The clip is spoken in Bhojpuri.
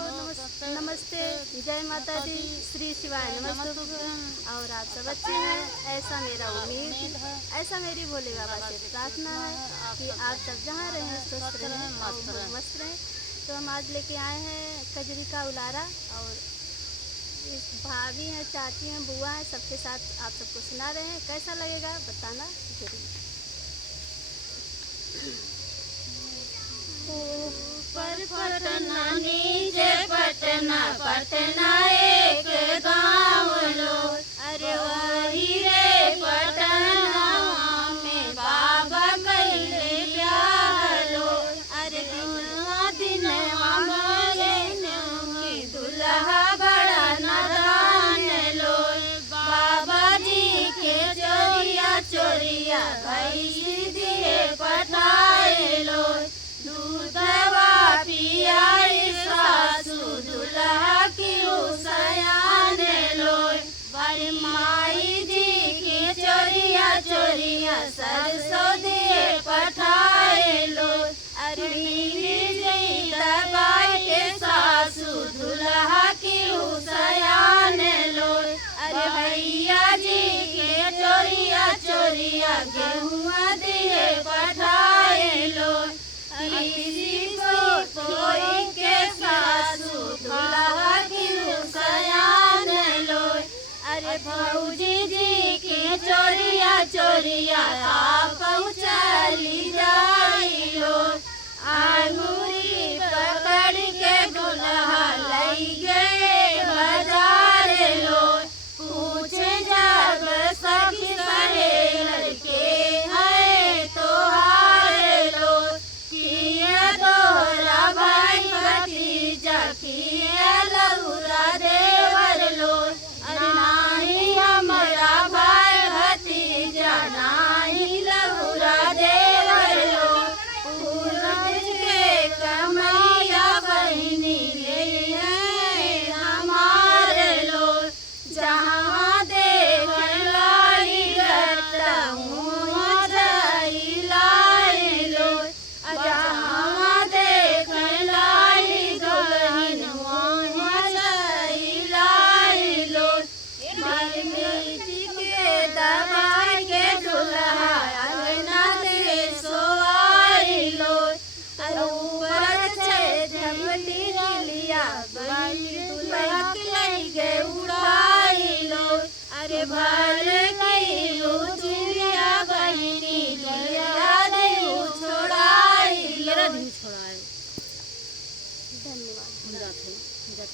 नमस्ते, जय माता दी, श्री शिवाय नमस्ते। और आप सब अच्छे हैं, ऐसा मेरा उम्मीद, ऐसा मेरी भोले बाबा से प्रार्थना है कि आप सब जहाँ रहें स्वस्थ रहें और मस्त रहें। तो हम आज लेके आए हैं कजरी का उलारा, और भाभी हैं, चाची हैं, बुआ हैं, सबके साथ आप सबको सुना रहे हैं। कैसा लगेगा बताना जरूर। ऊपर पटना नीचे पटना, पटना एक गाँव लो, अरे वही रे पटना में बाबा कइले ब्याह लो, अरे दिनवा दिनवा की दुल्हा बड़ा नादान लो, बाबा जी के चोरिया चोरिया भैंसी दिए पठाए लो, दूधवा पियाई सासू दुल्हा की सयान लो, बड़ी माई जी की चोरिया चोरिया सरसों दिए पठाए लो, अरे मीरी जी दबाई के सासू दुल्हा की सयान लो, अरे भैया जी के चोरिया चोरिया गेहुआ दिए पठाए लो, किसी को कोई के सासू दुल्हा की सयान लो, अरे भौजी जी की चोरिया चोरिया आप चली जाई लो, आंगूरी पकड़ के दुल्हा लई गए बाजार लो, पूछ जब सखी सहेल के है तो हार लो, किया तोहरा भाई भतीजा किया लहुरा देवर लो, अरे नाही हमारा भाई भतीजा नाही लहुरा देवर लो, पूरज के कमैया बहिनी गई है हमारे लो, जहाँ देख लाई गट्टा मुँह जाई लाई लो, जहाँ देख लाई दुल्हन मुँह जाई लाई लो, मिर्ची के दबाई के दुल्हा अंगना दे सोआई लो, अरे ऊपर से झपटी लिया दुल्हा लई गे उड़ाई लो, अरे भर की उचिया बहिनी लिया दे छोड़ाई लो। धन्यवाद।